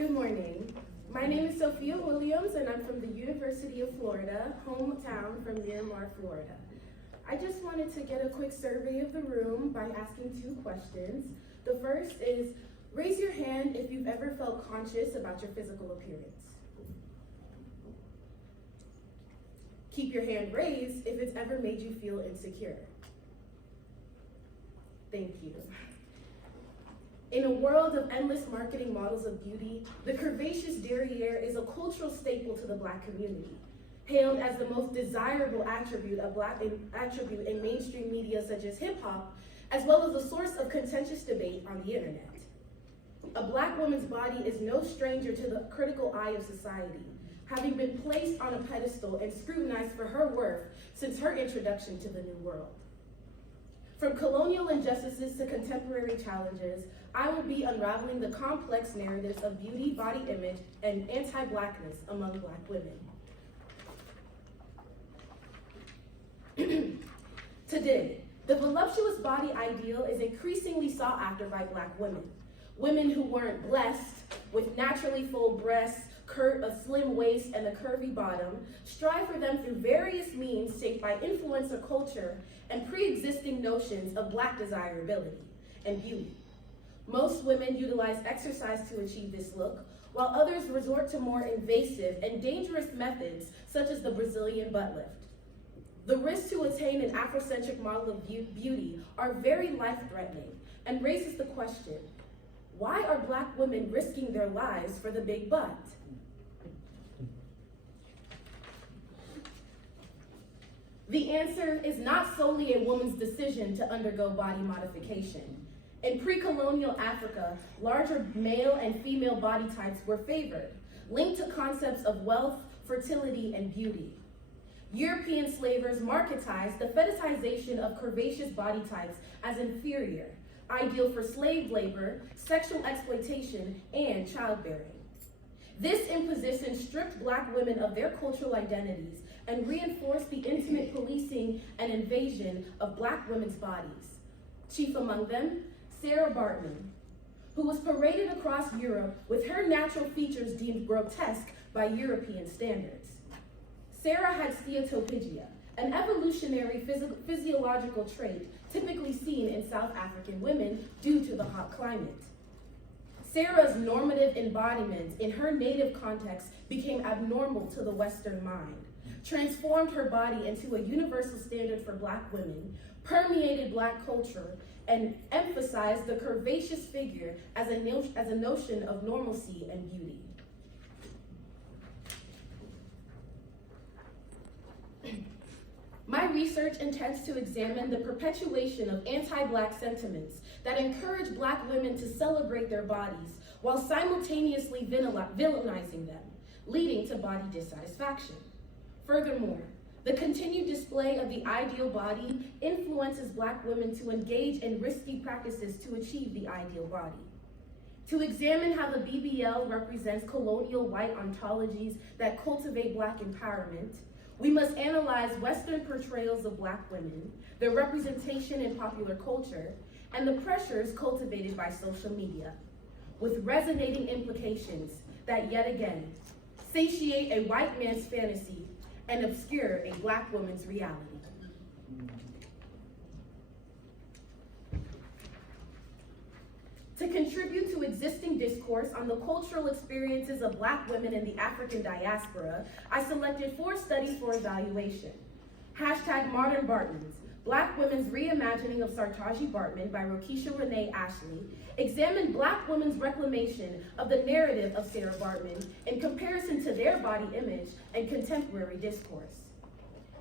Good morning. My name is Sophia Williams and I'm from the University of Florida, hometown from Miramar, Florida. I just wanted to get a quick survey of the room by asking 2 questions. The first is, raise your hand if you've ever felt conscious about your physical appearance. Keep your hand raised if it's ever made you feel insecure. Thank you. In a world of endless marketing models of beauty, the curvaceous derriere is a cultural staple to the Black community, hailed as the most desirable attribute in mainstream media such as hip-hop, as well as a source of contentious debate on the internet. A Black woman's body is no stranger to the critical eye of society, having been placed on a pedestal and scrutinized for her worth since her introduction to the New World. From colonial injustices to contemporary challenges, I will be unraveling the complex narratives of beauty, body image, and anti-Blackness among Black women. Today, the voluptuous body ideal is increasingly sought after by Black women. Women who weren't blessed with naturally full breasts, a slim waist, and a curvy bottom strive for them through various means shaped by influencer culture and pre-existing notions of Black desirability and beauty. Most women utilize exercise to achieve this look, while others resort to more invasive and dangerous methods such as the Brazilian butt lift. The risks to attain an Afrocentric model of beauty are very life-threatening and raises the question, why are Black women risking their lives for the big butt? The answer is not solely a woman's decision to undergo body modification. In pre-colonial Africa, larger male and female body types were favored, linked to concepts of wealth, fertility, and beauty. European slavers marketized the fetishization of curvaceous body types as inferior, ideal for slave labor, sexual exploitation, and childbearing. This imposition stripped Black women of their cultural identities and reinforced the intimate policing and invasion of Black women's bodies. Chief among them, Sarah Baartman, who was paraded across Europe with her natural features deemed grotesque by European standards. Sarah had steatopygia, an evolutionary physiological trait typically seen in South African women due to the hot climate. Sarah's normative embodiment in her native context became abnormal to the Western mind, transformed her body into a universal standard for Black women, permeated Black culture, and emphasized the curvaceous figure as a notion of normalcy and beauty. My research intends to examine the perpetuation of anti-Black sentiments that encourage Black women to celebrate their bodies while simultaneously villainizing them, leading to body dissatisfaction. Furthermore, the continued display of the ideal body influences Black women to engage in risky practices to achieve the ideal body. To examine how the BBL represents colonial white ontologies that cultivate Black empowerment, we must analyze Western portrayals of Black women, their representation in popular culture, and the pressures cultivated by social media, with resonating implications that yet again satiate a white man's fantasy and obscure a Black woman's reality. To contribute to existing discourse on the cultural experiences of Black women in the African diaspora, I selected 4 studies for evaluation. #Modern Baartmans, Black Women's Reimagining of Sartaji Baartman by Rokisha Renee Ashley, examined Black women's reclamation of the narrative of Sarah Baartman in comparison to their body image and contemporary discourse.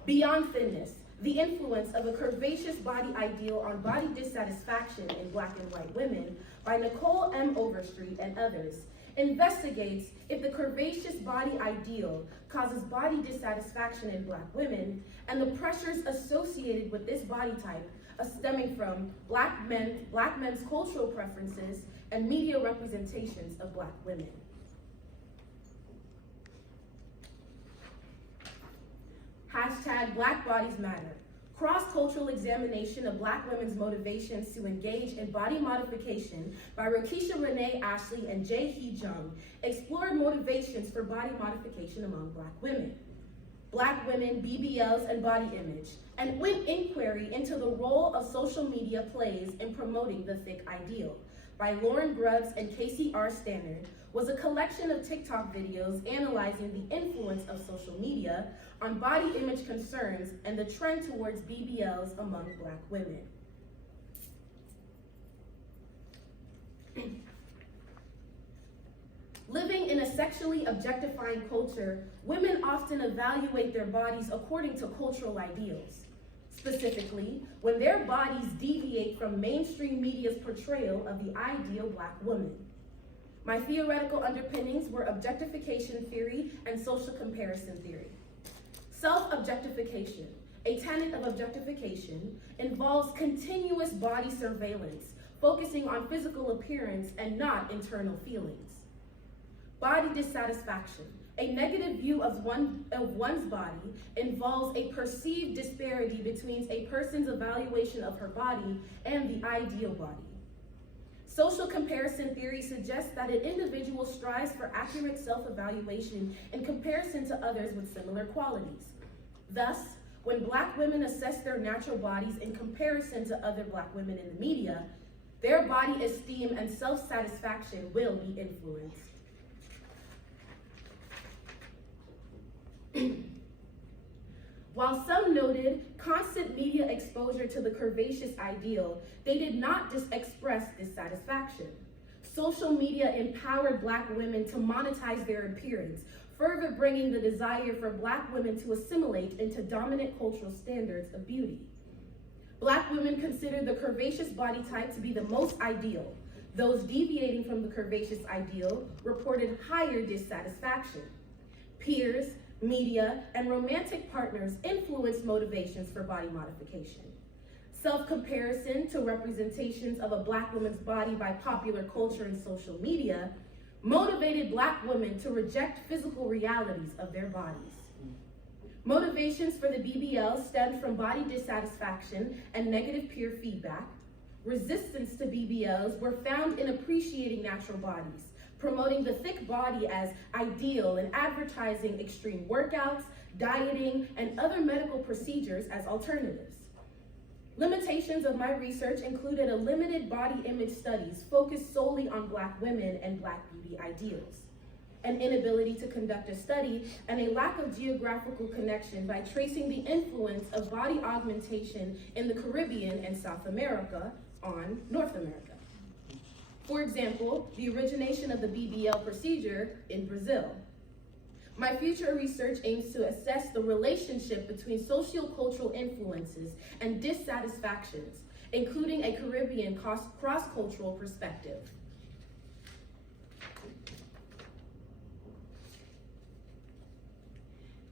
Beyond Thinness, the influence of a curvaceous body ideal on body dissatisfaction in Black and white women by Nicole M. Overstreet and others, investigates if the curvaceous body ideal causes body dissatisfaction in Black women and the pressures associated with this body type stemming from Black men's cultural preferences and media representations of Black women. #Black Bodies Matter. Cross-Cultural Examination of Black Women's Motivations to Engage in Body Modification by Rokisha Renee Ashley and Jae Hee Jung explored motivations for body modification among Black women. Black women, BBLs, and body image, an inquiry into the role of social media plays in promoting the thick ideal by Lauren Grubbs and Casey R. Stannard was a collection of TikTok videos analyzing the influence of social media on body image concerns and the trend towards BBLs among Black women. Living in a sexually objectifying culture, women often evaluate their bodies according to cultural ideals. Specifically, when their bodies deviate from mainstream media's portrayal of the ideal Black woman. My theoretical underpinnings were objectification theory and social comparison theory. Self-objectification, a tenet of objectification, involves continuous body surveillance, focusing on physical appearance and not internal feelings. Body dissatisfaction, a negative view of one's body, involves a perceived disparity between a person's evaluation of her body and the ideal body. Social comparison theory suggests that an individual strives for accurate self-evaluation in comparison to others with similar qualities. Thus, when Black women assess their natural bodies in comparison to other Black women in the media, their body esteem and self-satisfaction will be influenced. While some noted constant media exposure to the curvaceous ideal, they did not just express dissatisfaction. Social media empowered Black women to monetize their appearance, further bringing the desire for Black women to assimilate into dominant cultural standards of beauty. Black women considered the curvaceous body type to be the most ideal. Those deviating from the curvaceous ideal reported higher dissatisfaction. Peers, media, and romantic partners influenced motivations for body modification. Self-comparison to representations of a Black woman's body by popular culture and social media motivated Black women to reject physical realities of their bodies. Motivations for the BBL stemmed from body dissatisfaction and negative peer feedback. Resistance to BBLs were found in appreciating natural bodies, promoting the thick body as ideal and advertising extreme workouts, dieting, and other medical procedures as alternatives. Limitations of my research included a limited body image studies focused solely on Black women and Black beauty ideals, an inability to conduct a study, and a lack of geographical connection by tracing the influence of body augmentation in the Caribbean and South America on North America. For example, the origination of the BBL procedure in Brazil. My future research aims to assess the relationship between sociocultural influences and dissatisfactions, including a Caribbean cross-cultural perspective.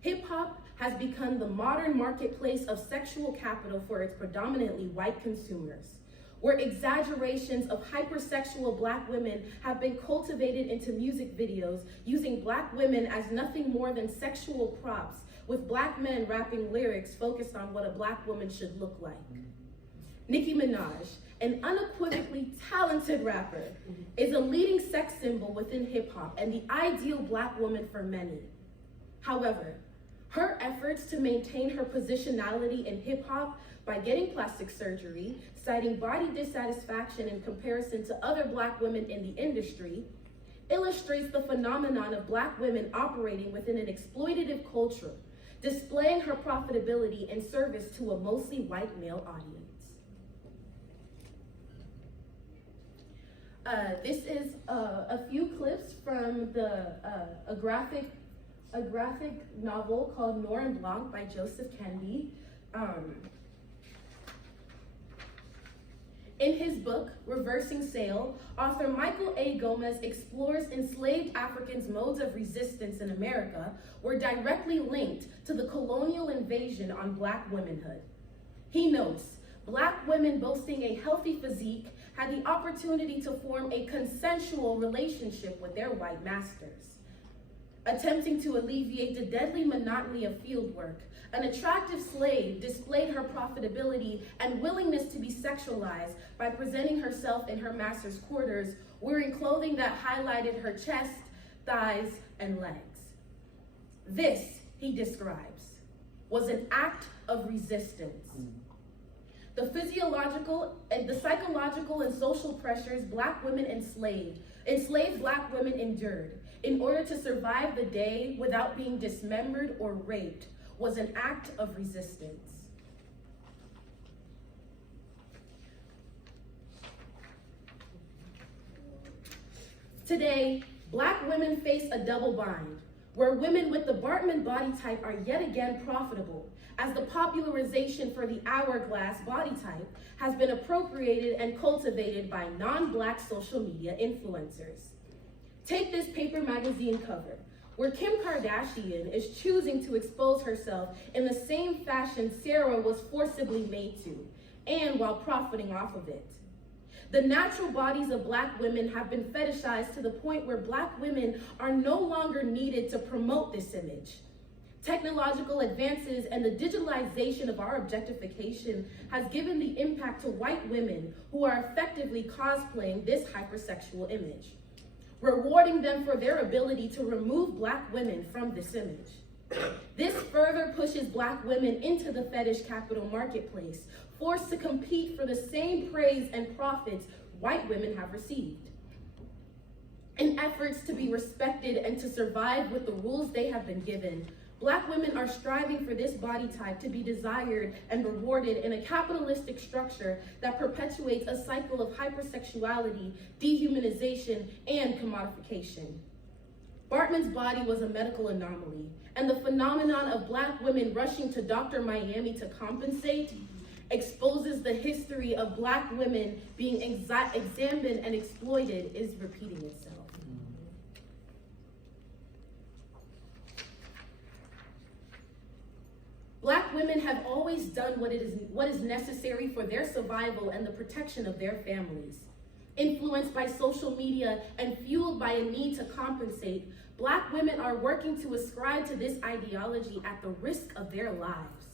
Hip-hop has become the modern marketplace of sexual capital for its predominantly white consumers, where exaggerations of hypersexual Black women have been cultivated into music videos using Black women as nothing more than sexual props, with Black men rapping lyrics focused on what a Black woman should look like. Nicki Minaj, an unequivocally talented rapper, is a leading sex symbol within hip-hop and the ideal Black woman for many. However, her efforts to maintain her positionality in hip-hop by getting plastic surgery, citing body dissatisfaction in comparison to other Black women in the industry, illustrates the phenomenon of Black women operating within an exploitative culture, displaying her profitability in service to a mostly white male audience. This is a few clips from a graphic novel called Noir and Blanc by Joseph Kennedy. In his book, Reversing Sale, author Michael A. Gomez explores enslaved Africans' modes of resistance in America were directly linked to the colonial invasion on Black womanhood. He notes, Black women boasting a healthy physique had the opportunity to form a consensual relationship with their white masters. attempting to alleviate the deadly monotony of field work, an attractive slave displayed her profitability and willingness to be sexualized by presenting herself in her master's quarters, wearing clothing that highlighted her chest, thighs, and legs. This, he describes, was an act of resistance. The physiological and the psychological and social pressures Black women enslaved Black women endured in order to survive the day without being dismembered or raped was an act of resistance. Today, Black women face a double bind, where women with the Bartman body type are yet again profitable, as the popularization for the hourglass body type has been appropriated and cultivated by non-Black social media influencers. Take this Paper magazine cover, where Kim Kardashian is choosing to expose herself in the same fashion Sarah was forcibly made to, and while profiting off of it. The natural bodies of Black women have been fetishized to the point where Black women are no longer needed to promote this image. Technological advances and the digitalization of our objectification has given the impact to white women who are effectively cosplaying this hypersexual image, rewarding them for their ability to remove Black women from this image. This further pushes Black women into the fetish capital marketplace, forced to compete for the same praise and profits white women have received. In efforts to be respected and to survive with the rules they have been given, Black women are striving for this body type to be desired and rewarded in a capitalistic structure that perpetuates a cycle of hypersexuality, dehumanization, and commodification. Bartman's body was a medical anomaly, and the phenomenon of Black women rushing to Dr. Miami to compensate exposes the history of Black women being examined and exploited is repeating itself. Black women have always done what is necessary for their survival and the protection of their families. Influenced by social media and fueled by a need to compensate, Black women are working to ascribe to this ideology at the risk of their lives.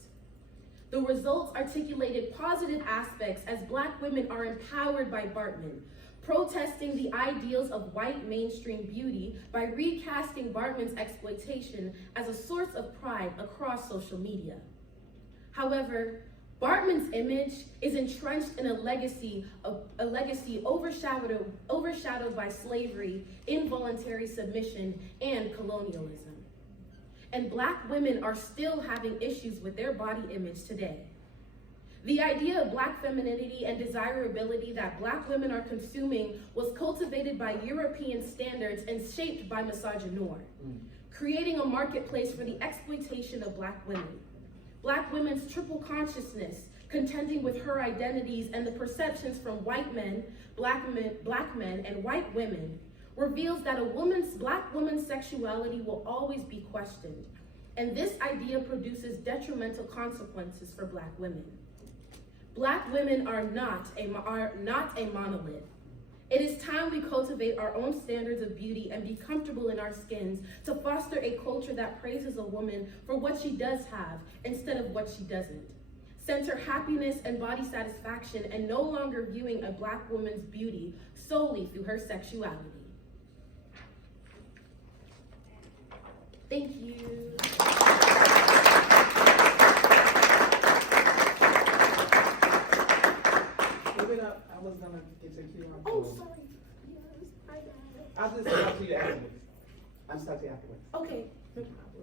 The results articulated positive aspects as Black women are empowered by Bartman, protesting the ideals of white mainstream beauty by recasting Bartman's exploitation as a source of pride across social media. However, Bartman's image is entrenched in a legacy overshadowed by slavery, involuntary submission, and colonialism. And Black women are still having issues with their body image today. The idea of Black femininity and desirability that Black women are consuming was cultivated by European standards and shaped by misogynoir, creating a marketplace for the exploitation of Black women. Black women's triple consciousness, contending with her identities and the perceptions from white men, Black men, and white women, reveals that Black woman's sexuality will always be questioned. And this idea produces detrimental consequences for Black women. Black women are not a monolith. It is time we cultivate our own standards of beauty and be comfortable in our skins to foster a culture that praises a woman for what she does have instead of what she doesn't. Center happiness and body satisfaction and no longer viewing a Black woman's beauty solely through her sexuality. Thank you. I was gonna get to you. Oh, sorry. Yes, I got it. I'll just talk to you afterwards. I'll just talk to you afterwards. Okay, no problem.